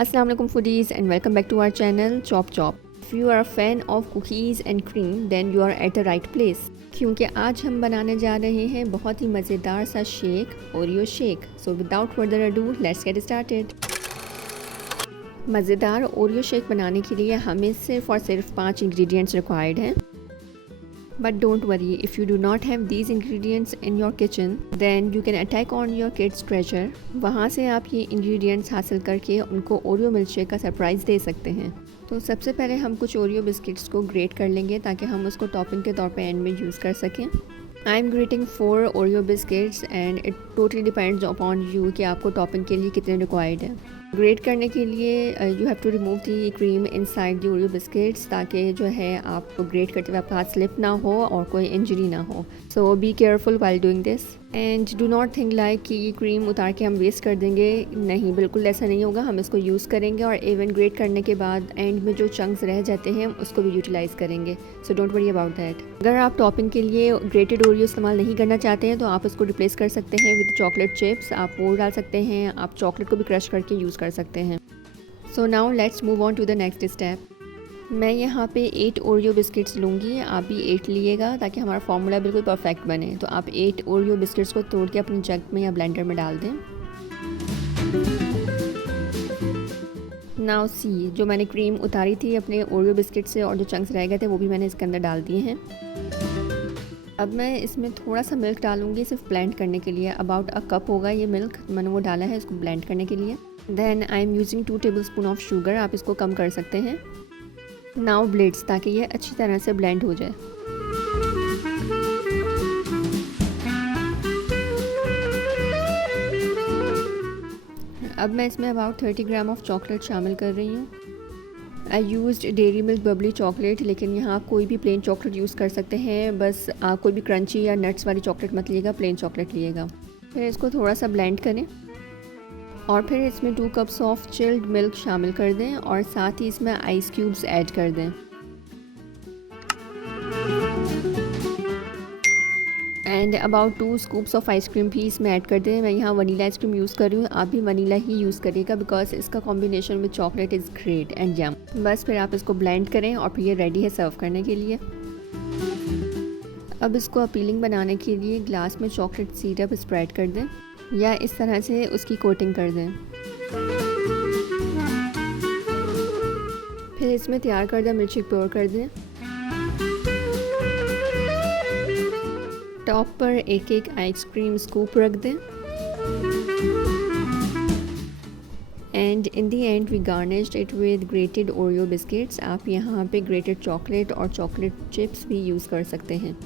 Assalamu alaikum foodies and welcome back to our channel Chop Chop. If you are a fan of cookies and cream then you are at the right place. क्योंकि आज हम बनाने जा रहे हैं बहुत ही मज़ेदार सा shake, Oreo shake. So without further ado, let's get started. मज़ेदार ओरियो शेक बनाने के लिए हमें सिर्फ़ और सिर्फ 5 इंग्रेडिएंट्स रिक्वायर्ड हैं. But don't worry, if you do not have these ingredients in your kitchen, then you can attack on your kids' treasure. वहाँ से आप ये ingredients हासिल करके उनको ओरियो मिल्कशेक का सरप्राइज़ दे सकते हैं. तो सबसे पहले हम कुछ ओरियो बिस्किट्स को ग्रेट कर लेंगे ताकि हम उसको टॉपिंग के तौर पे एंड में यूज़ कर सकें. I am grating 4 Oreo biscuits and it totally depends upon you कि आपको टॉपिंग के लिए कितने रिक्वायर्ड है. ग्रेट करने के लिए you have to remove the cream inside the Oreo biscuits ताकि जो है आप ग्रेट करते हुए आपका हाथ स्लिप ना हो और कोई इंजरी ना हो. So be careful while doing this and do not think like कि ये क्रीम उतार के हम वेस्ट कर देंगे. नहीं, बिल्कुल ऐसा नहीं होगा. हम इसको यूज़ करेंगे और इवन ग्रेट करने के बाद एंड में जो चंक्स रह जाते हैं उसको भी यूटिलाइज़ करेंगे. So don't worry about that. अगर आप टॉपिंग के लिए ग्रेटेड ओरियो इस्तेमाल नहीं करना चाहते हैं तो आप उसको रिप्लेस कर सकते हैं विद चॉकलेट चिप्स. आप वो डाल सकते हैं. आप चॉकलेट को भी क्रश करके यूज़ कर सकते हैं. So now let's move on to the next step. मैं यहाँ पे 8 ओरियो बिस्किट्स लूँगी. आप भी 8 लीजिएगा ताकि हमारा फार्मूला बिल्कुल परफेक्ट बने. तो आप 8 ओरियो बिस्किट्स को तोड़ के अपने जग में या ब्लेंडर में डाल दें. नाउ सी, जो मैंने क्रीम उतारी थी अपने ओरियो बिस्किट से और जो चंक्स रह गए थे वो भी मैंने इसके अंदर डाल दिए हैं. अब मैं इसमें थोड़ा सा मिल्क डालूँगी सिर्फ ब्लेंड करने के लिए. अबाउट अ कप होगा ये मिल्क, मैंने वो डाला है इसको ब्लेंड करने के लिए. Then I am using 2 tablespoon of sugar. आप इसको कम कर सकते हैं. नाउ ब्लेड्स ताकि ये अच्छी तरह से ब्लेंड हो जाए. अब मैं इसमें अबाउट 30 ग्राम ऑफ चॉकलेट शामिल कर रही हूँ. I used dairy milk Babli chocolate, लेकिन यहाँ आप कोई भी प्लेन चॉकलेट यूज़ कर सकते हैं. बस आप कोई भी क्रंची या नट्स वाली चॉकलेट मत लीजिएगा, प्लेन चॉकलेट लीजिएगा. फिर इसको थोड़ा सा ब्लेंड करें और फिर इसमें 2 कप्स ऑफ चिल्ड मिल्क शामिल कर दें और साथ ही इसमें आइस क्यूब्स ऐड कर दें. And about 2 scoops of ice cream भी इसमें ऐड कर दें. मैं यहाँ वनीला आइसक्रीम यूज़ कर रही हूँ. आप भी वनीला ही यूज़ करिएगा बिकॉज इसका combination with chocolate is great and yum. बस फिर आप इसको ब्लेंड करें और फिर ये रेडी है सर्व करने के लिए. अब इसको अपीलिंग बनाने के लिए ग्लास में चॉकलेट सिरप स्प्रेड कर दें या इस तरह से उसकी कोटिंग कर दें. फिर इसमें तैयार करदा मिल्कशेक पोर कर दें. टॉप पर एक एक आइसक्रीम स्कूप रख दें and in the and we garnished it with grated Oreo biscuits. आप यहाँ पे ग्रेटेड चॉकलेट और चॉकलेट चिप्स भी यूज़ कर सकते हैं.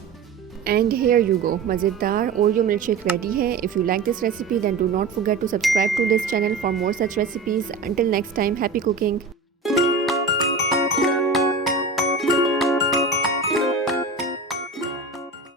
एंड हेयर यू गो, मज़ेदार ओरियो मिल्कशेक रेडी है. If you like this recipe then do not forget to subscribe to this channel for more such recipes. Until next time, happy cooking.